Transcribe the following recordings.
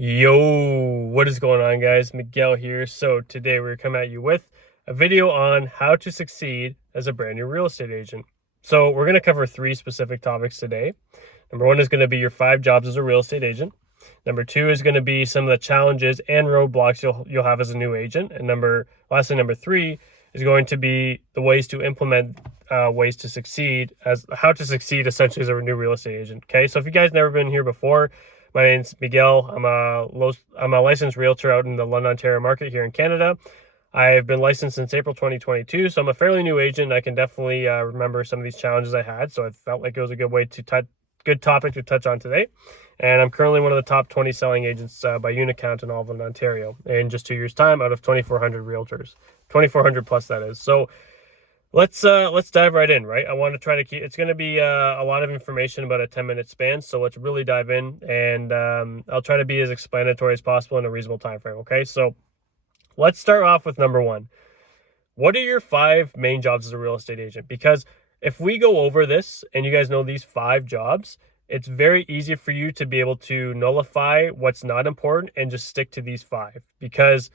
Yo, what is going on, guys? Miguel here. So today we're coming at you with a video on how to succeed as a brand new real estate agent. So we're going to cover three specific topics today. Number one is going to be your 5 jobs as a real estate agent. Number two is going to be some of the challenges and roadblocks you'll have as a new agent. And number three is going to be the ways to implement ways to succeed, as how to succeed essentially as a new real estate agent. Okay, so if you guys never been here before, my name's Miguel. I'm a licensed realtor out in the London, Ontario market here in Canada. I've been licensed since April 2022, so I'm a fairly new agent. I can definitely remember some of these challenges I had, so I felt like it was a good way to good topic to touch on today. And I'm currently one of the top 20 selling agents by unit count in all of Ontario in just 2 years' time out of 2,400 realtors, 2,400 plus that is. So let's dive right in, right? I want to try to keep, it's going to be a lot of information about a 10-minute span, so let's really dive in, and I'll try to be as explanatory as possible in a reasonable time frame. Okay, so let's start off with number one. What are your 5 main jobs as a real estate agent? Because if we go over this and you guys know these 5 jobs, it's very easy for you to be able to nullify what's not important and just stick to these 5. Because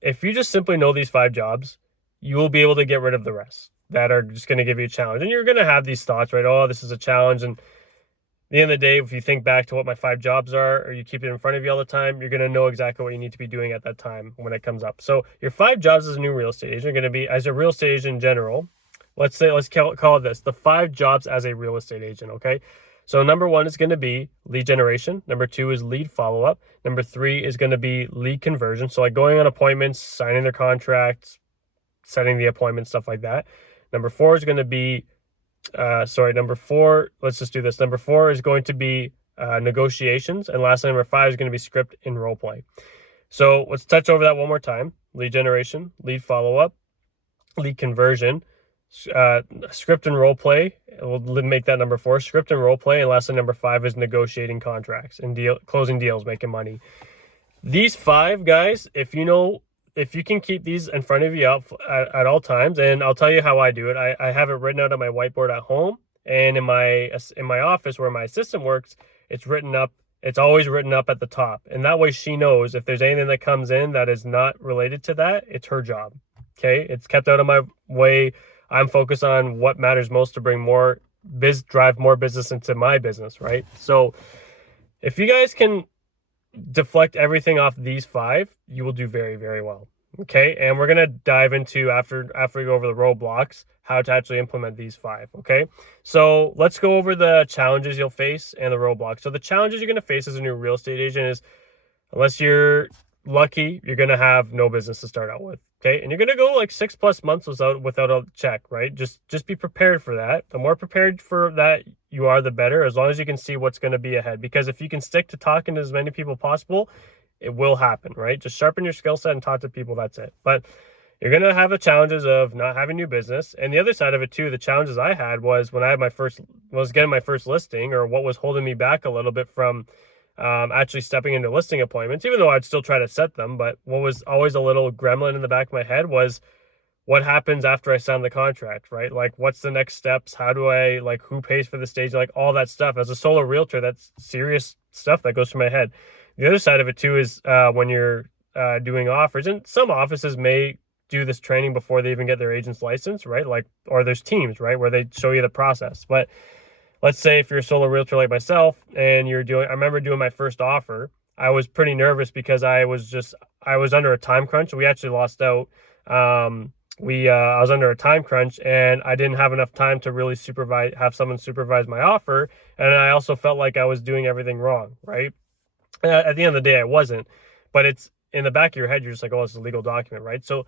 if you just simply know these 5 jobs, you will be able to get rid of the rest that are just going to give you a challenge. And you're going to have these thoughts, right? Oh, this is a challenge. And at the end of the day, if you think back to what my 5 jobs are, or you keep it in front of you all the time, you're going to know exactly what you need to be doing at that time when it comes up. So your 5 jobs as a new real estate agent are going to be, as a real estate agent in general, let's call this the 5 jobs as a real estate agent. Okay. So number one is going to be lead generation. Number 2 is lead follow-up. Number 3 is going to be lead conversion. So like going on appointments, signing their contracts, setting the appointment, stuff like that. Number 4 is going to be, number 4, let's just do this. Number 4 is going to be negotiations. And lastly, number 5 is going to be script and role play. So let's touch over that one more time. Lead generation, lead follow-up, lead conversion, script and role play. We'll make that number 4, script and role play. And lastly, number 5 is negotiating contracts and closing deals, making money. These 5 guys, if you can keep these in front of you at all times, and I'll tell you how I do it. I have it written out on my whiteboard at home, and in my office where my assistant works, it's written up. It's always written up at the top, and that way she knows if there's anything that comes in that is not related to that, it's her job. Okay, it's kept out of my way. I'm focused on what matters most to drive more business into my business, right? So if you guys can deflect everything off these 5, you will do very, very well. Okay, and we're gonna dive into after we go over the roadblocks, how to actually implement these 5. Okay, so let's go over the challenges you'll face and the roadblocks. So the challenges you're gonna face as a new real estate agent is, unless you're lucky, you're gonna have no business to start out with. Okay, and you're gonna go like 6+ months without a check, right? Just be prepared for that. The more prepared for that you are, the better, as long as you can see what's going to be ahead. Because if you can stick to talking to as many people possible, it will happen, right? Just sharpen your skill set and talk to people. That's it. But you're going to have the challenges of not having new business. And the other side of it too, the challenges I had was when I had getting my first listing, or what was holding me back a little bit from actually stepping into listing appointments, even though I'd still try to set them. But what was always a little gremlin in the back of my head was, what happens after I sign the contract, right? Like, what's the next steps? How do I, like, who pays for the stage? Like, all that stuff. As a solo realtor, that's serious stuff that goes through my head. The other side of it too is when you're doing offers, and some offices may do this training before they even get their agent's license, right? Like, or there's teams, right, where they show you the process. But let's say if you're a solo realtor like myself and I remember doing my first offer, I was pretty nervous because I was under a time crunch. We actually lost out. I was under a time crunch, and I didn't have enough time to really have someone supervise my offer. And I also felt like I was doing everything wrong, right? At the end of the day, I wasn't, but it's in the back of your head. You're just like, oh, it's a legal document, right? So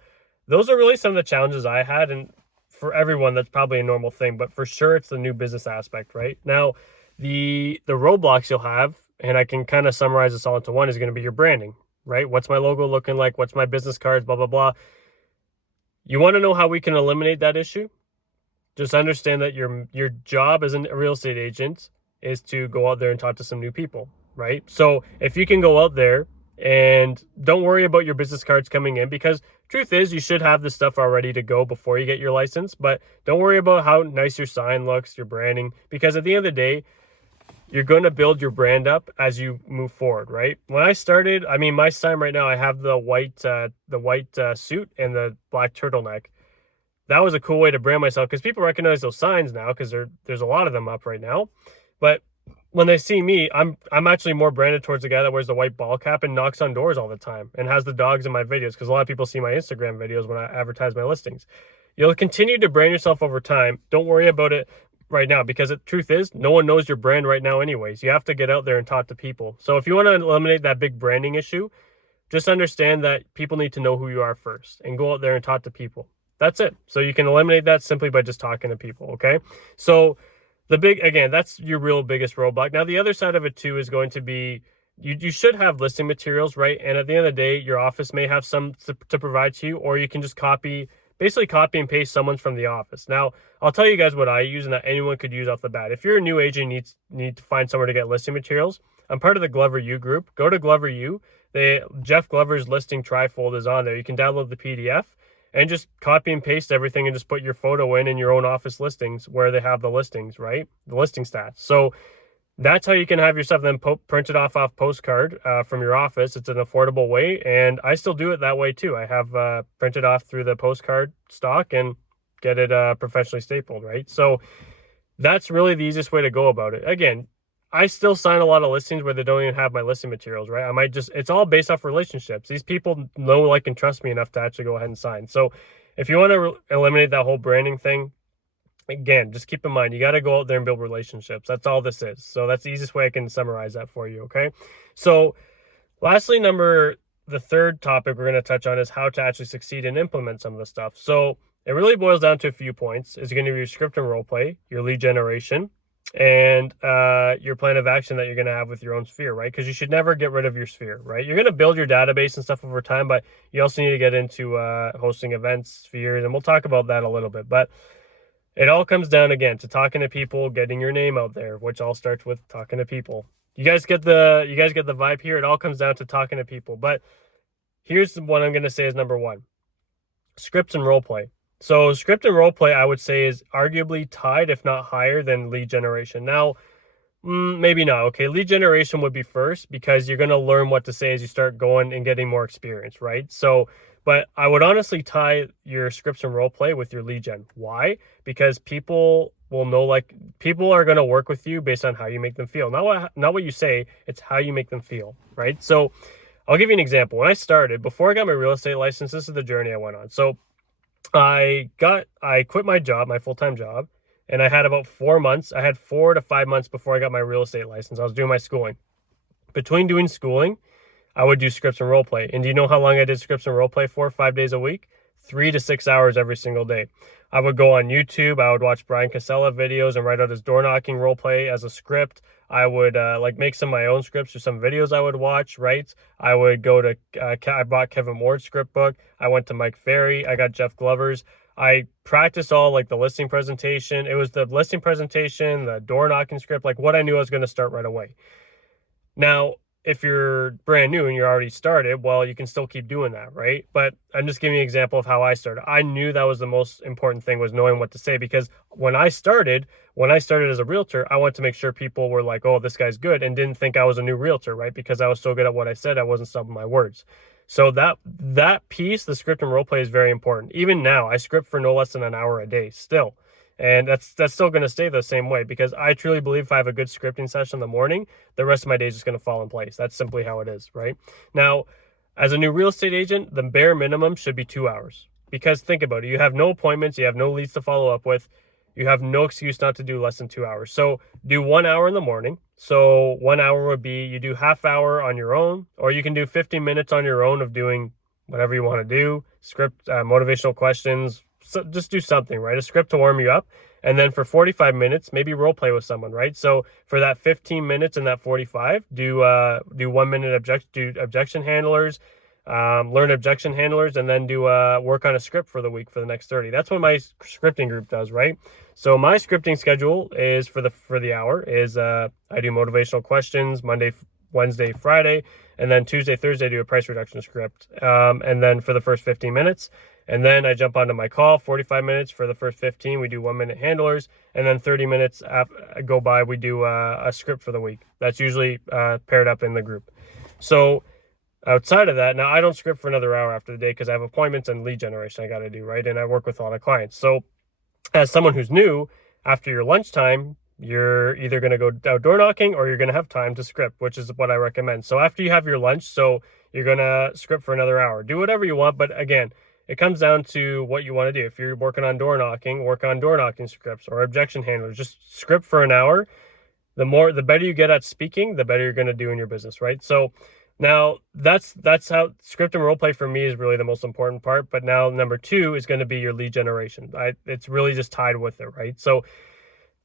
those are really some of the challenges I had. And for everyone, that's probably a normal thing, but for sure, it's the new business aspect, right? Now, the roadblocks you'll have, and I can kind of summarize this all into one, is going to be your branding, right? What's my logo looking like? What's my business cards, blah, blah, blah. You want to know how we can eliminate that issue? Just understand that your job as a real estate agent is to go out there and talk to some new people, right? So if you can go out there and don't worry about your business cards coming in, because truth is you should have this stuff all ready to go before you get your license, but don't worry about how nice your sign looks, your branding, because at the end of the day, you're going to build your brand up as you move forward, right? When I started, I mean, my sign right now, I have the white suit and the black turtleneck. That was a cool way to brand myself because people recognize those signs now because there's a lot of them up right now. But when they see me, I'm actually more branded towards the guy that wears the white ball cap and knocks on doors all the time and has the dogs in my videos, because a lot of people see my Instagram videos when I advertise my listings. You'll continue to brand yourself over time. Don't worry about it right now, because the truth is no one knows your brand right now anyways. You have to get out there and talk to people. So if you want to eliminate that big branding issue, just understand that people need to know who you are first and go out there and talk to people. That's it. So you can eliminate that simply by just talking to people, okay? So again, that's your real biggest roadblock. Now, the other side of it too is going to be, you should have listing materials, right? And at the end of the day, your office may have some to provide to you, or you can just basically copy and paste someone from the office. Now, I'll tell you guys what I use and that anyone could use off the bat. If you're a new agent and need to find somewhere to get listing materials, I'm part of the Glover U group. Go to Glover U. Jeff Glover's listing trifold is on there. You can download the PDF and just copy and paste everything and just put your photo in your own office listings where they have the listings, right? The listing stats. So that's how you can have your stuff then printed off postcard from your office. It's an affordable way, and I still do it that way too. I have printed off through the postcard stock and get it professionally stapled, right? So that's really the easiest way to go about it. Again, I still sign a lot of listings where they don't even have my listing materials, right? It's all based off relationships. These people know, like, and trust me enough to actually go ahead and sign. So if you want to eliminate that whole branding thing, again, just keep in mind, you got to go out there and build relationships. That's all this is. So that's the easiest way I can summarize that for you, okay? So lastly, the third topic we're going to touch on is how to actually succeed and implement some of the stuff. So it really boils down to a few points. It's going to be your script and role play, your lead generation, and your plan of action that you're going to have with your own sphere, right? Because you should never get rid of your sphere, right? You're going to build your database and stuff over time, but you also need to get into hosting events, spheres, and we'll talk about that a little bit. But it all comes down, again, to talking to people, getting your name out there, which all starts with talking to people. You guys get the vibe here. It all comes down to talking to people. But here's what I'm going to say is number one: scripts and role play. So script and role play, I would say, is arguably tied, if not higher, than lead generation. Now, maybe not. Okay, lead generation would be first because you're going to learn what to say as you start going and getting more experience, right? So, but I would honestly tie your scripts and role play with your lead gen. Why? Because people will know, like, people are going to work with you based on how you make them feel. Not what you say, it's how you make them feel, right? So I'll give you an example. When I started, before I got my real estate license, this is the journey I went on. So I quit my job, my full-time job, and I had about 4 months. I had 4 to 5 months before I got my real estate license. I was doing my schooling. Between doing schooling, I would do scripts and role play. And do you know how long I did scripts and role play for? 5 days a week, 3 to 6 hours every single day. I would go on YouTube. I would watch Brian Casella videos and write out his door knocking role play as a script. I would make some of my own scripts or some videos I would watch, right? I would go to, I bought Kevin Ward's script book. I went to Mike Ferry. I got Jeff Glover's. I practiced all, like, the listing presentation. It was the listing presentation, the door knocking script, like what I knew I was going to start right away. Now, if you're brand new and you're already started, well, you can still keep doing that, right? But I'm just giving you an example of how I started. I knew that was the most important thing, was knowing what to say, because when I started as a realtor, I wanted to make sure people were like, oh, this guy's good, and didn't think I was a new realtor, right? Because I was so good at what I said, I wasn't stumbling my words. So that piece, the script and role play, is very important. Even now, I script for no less than an hour a day still. And that's still going to stay the same way, because I truly believe if I have a good scripting session in the morning, the rest of my day is just going to fall in place. That's simply how it is, right? Now, as a new real estate agent, the bare minimum should be 2 hours. Because think about it. You have no appointments. You have no leads to follow up with. You have no excuse not to do less than 2 hours. So do 1 hour in the morning. So 1 hour would be, you do half hour on your own, or you can do 15 minutes on your own of doing whatever you want to do, script, motivational questions. So just do something, right? A script to warm you up. And then for 45 minutes, maybe role play with someone, right? So for that 15 minutes and that 45, do 1 minute objection handlers, learn objection handlers, and then do work on a script for the week for the next 30. That's what my scripting group does, right? So my scripting schedule is for the hour is I do motivational questions Monday Wednesday, Friday, and then Tuesday, Thursday, I do a price reduction script. And then for the first 15 minutes, and then I jump onto my call, 45 minutes for the first 15. We do 1-minute handlers, and then 30 minutes go by. We do a script for the week. That's usually paired up in the group. So outside of that, now I don't script for another hour after the day because I have appointments and lead generation I got to do, right? And I work with a lot of clients. So as someone who's new, after your lunchtime, you're either going to go outdoor knocking or you're going to have time to script, which is what I recommend. So after you have your lunch, so you're going to script for another hour. Do whatever you want, but again, it comes down to what you want to do. If you're working on door knocking, work on door knocking scripts or objection handlers. Just script for an hour. The better you get at speaking, the better you're going to do in your business, right? So now that's how script and role play for me is really the most important part. But now number 2 is going to be your lead generation. It's really just tied with it, right? So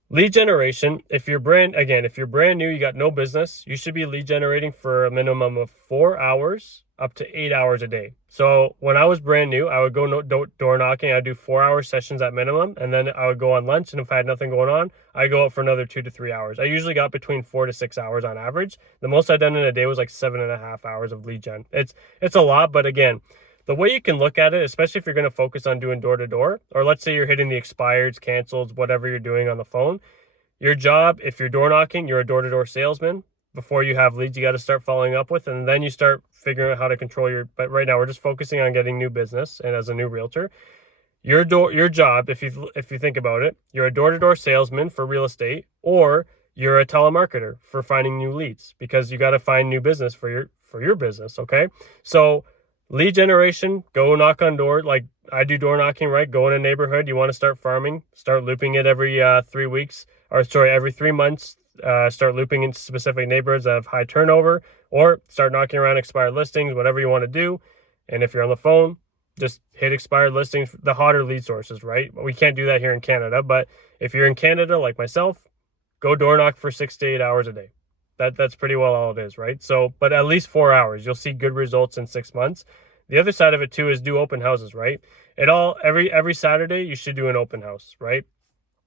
lead generation, if you're brand new, you got no business, you should be lead generating for a minimum of 4 hours up to 8 hours a day. So when I was brand new, I would go door knocking. I'd do 4-hour sessions at minimum, and then I would go on lunch. And if I had nothing going on, I'd go out for another 2 to 3 hours. I usually got between 4 to 6 hours on average. The most I've done in a day was like 7.5 hours of lead gen. It's a lot, but again, the way you can look at it, especially if you're going to focus on doing door to door, or let's say you're hitting the expireds, cancels, whatever you're doing on the phone, your job, if you're door knocking, you're a door to door salesman. Before you have leads, you got to start following up with, and then you start figuring out how to control but right now we're just focusing on getting new business. And as a new realtor, your job, if you think about it, you're a door to door salesman for real estate, or you're a telemarketer for finding new leads, because you got to find new business for your business. Okay. So lead generation, go knock on door. Like I do door knocking, right? Go in a neighborhood. You want to start farming, start looping it every 3 weeks, every 3 months. Start looping into specific neighborhoods that have high turnover, or start knocking around expired listings, whatever you want to do. And if you're on the phone, just hit expired listings, the hotter lead sources, right? We can't do that here in Canada, but if you're in Canada, like myself, go door knock for 6 to 8 hours a day. That's pretty well all it is, right? So, but at least 4 hours, you'll see good results in 6 months. The other side of it too is do open houses, right? Every Saturday you should do an open house, right?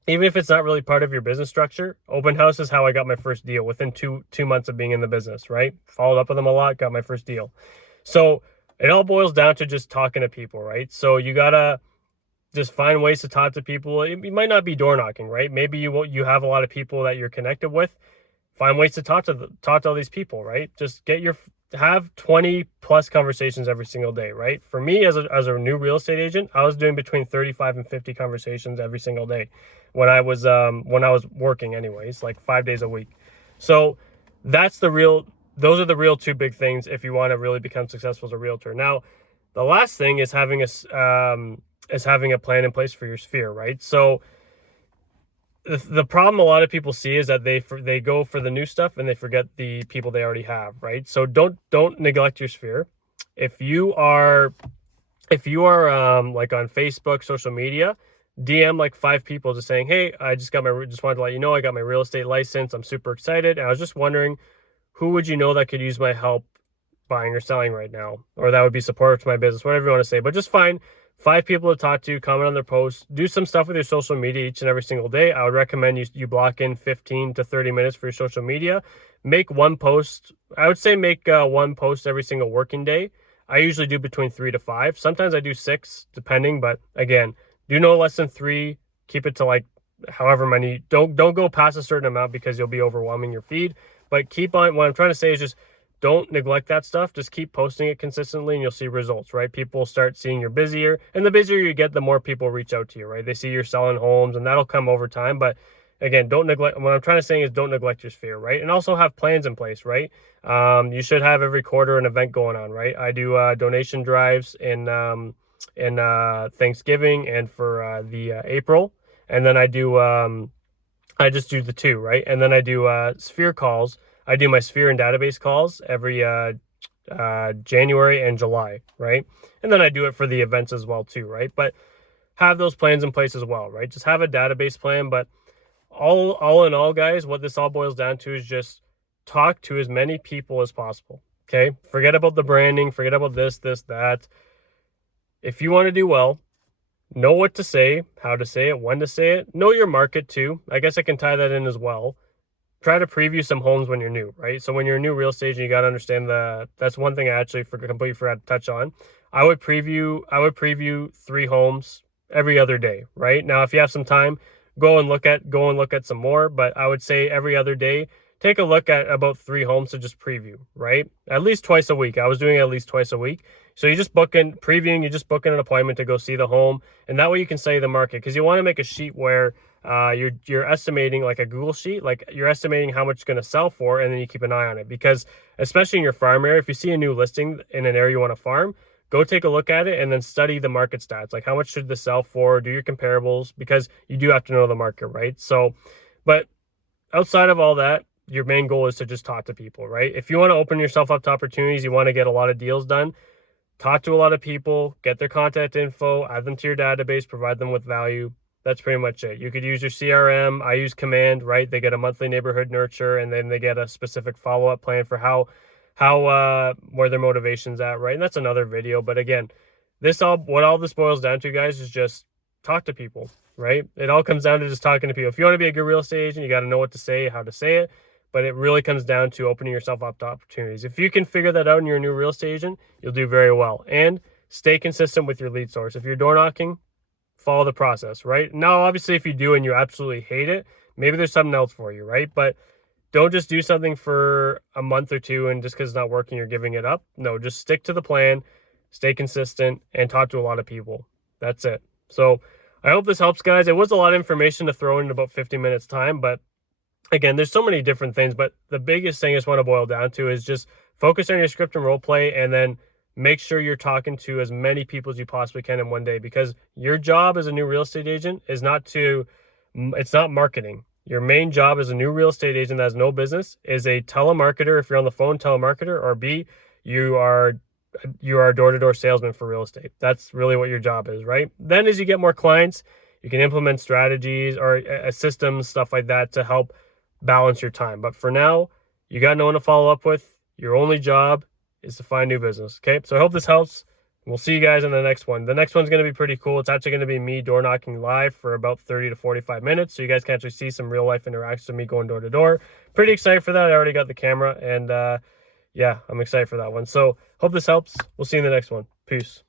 Even if it's not really part of your business structure, open house is how I got my first deal within two months of being in the business, right? Followed up with them a lot, got my first deal. So it all boils down to just talking to people, right? So you got to just find ways to talk to people. It might not be door knocking, right? Maybe you have a lot of people that you're connected with. Find ways to talk to all these people, right? Just have 20 plus conversations every single day, right? For me as a new real estate agent, I was doing between 35 and 50 conversations every single day when I was working anyways, like 5 days a week. So those are the real 2 big things if you want to really become successful as a realtor. Now, the last thing is having a plan in place for your sphere, right? So the problem a lot of people see is that they go for the new stuff and they forget the people they already have, right? So don't neglect your sphere. If you are like on Facebook, social media, DM like 5 people just saying, hey, just wanted to let you know I got my real estate license. I'm super excited. And I was just wondering, who would you know that could use my help buying or selling right now? Or that would be supportive to my business, whatever you want to say. But just find 5 people to talk to, comment on their posts, do some stuff with your social media each and every single day. I would recommend you block in 15 to 30 minutes for your social media. Make one post. I would say make one post every single working day. I usually do between 3 to 5. Sometimes I do 6, depending. But again, do no less than 3. Keep it to like however many. Don't go past a certain amount because you'll be overwhelming your feed. But keep on. What I'm trying to say is just don't neglect that stuff. Just keep posting it consistently and you'll see results, right? People start seeing you're busier, and the busier you get, the more people reach out to you, right? They see you're selling homes, and that'll come over time. But again, don't neglect. What I'm trying to say is don't neglect your sphere, right? And also have plans in place, right? You should have every quarter an event going on, right? I do donation drives in Thanksgiving and for the April. And then I I just do the 2, right? And then I do sphere calls. I do my sphere and database calls every January and July, right? And then I do it for the events as well too, right? But have those plans in place as well, right? Just have a database plan. But all in all, guys, what this all boils down to is just talk to as many people as possible, okay? Forget about the branding. Forget about this, that. If you want to do well, know what to say, how to say it, when to say it. Know your market too. I guess I can tie that in as well. try to preview some homes when you're new, right? So when you're a new real estate agent, you got to understand that's one thing I actually completely forgot to touch on. I would preview 3 homes every other day, right? Now, if you have some time, go and look at some more, but I would say every other day, take a look at about 3 homes to just preview, right? At least twice a week. I was doing it at least twice a week. So you just book in an appointment to go see the home, and that way you can study the market, because you want to make a sheet where you're estimating, like a Google sheet, like you're estimating how much it's going to sell for, and then you keep an eye on it. Because especially in your farm area, if you see a new listing in an area you want to farm, go take a look at it and then study the market stats. Like, how much should this sell for? Do your comparables, because you do have to know the market, right? So, but outside of all that, your main goal is to just talk to people, right? If you want to open yourself up to opportunities, you want to get a lot of deals done, talk to a lot of people, get their contact info, add them to your database, provide them with value. That's pretty much it. You could use your CRM. I use Command, right? They get a monthly neighborhood nurture, and then they get a specific follow-up plan for where their motivation's at, right? And that's another video. But again, what all this boils down to, guys, is just talk to people, right? It all comes down to just talking to people. If you want to be a good real estate agent, you got to know what to say, how to say it. But it really comes down to opening yourself up to opportunities. If you can figure that out and you're a new real estate agent, you'll do very well. And stay consistent with your lead source. If you're door knocking, follow the process, right? Now, obviously, if you do and you absolutely hate it, maybe there's something else for you, right? But don't just do something for a month or two and just because it's not working, you're giving it up. No, just stick to the plan, stay consistent, and talk to a lot of people. That's it. So I hope this helps, guys. It was a lot of information to throw in about 50 minutes time, but again, there's so many different things, but the biggest thing I just want to boil down to is just focus on your script and role play, and then make sure you're talking to as many people as you possibly can in one day, because your job as a new real estate agent is it's not marketing. Your main job as a new real estate agent that has no business is a telemarketer. If you're on the phone, telemarketer, or B, you are a door-to-door salesman for real estate. That's really what your job is, right? Then as you get more clients, you can implement strategies or systems, stuff like that, to help balance your time. But for now, you got no one to follow up with. Your only job is to find new business. Okay, so I hope this helps. We'll see you guys in the next one. The next one's going to be pretty cool. It's actually going to be me door knocking live for about 30 to 45 minutes. So you guys can actually see some real life interactions with me going door to door. Pretty excited for that. I already got the camera, and yeah, I'm excited for that one. So hope this helps. We'll see you in the next one. Peace.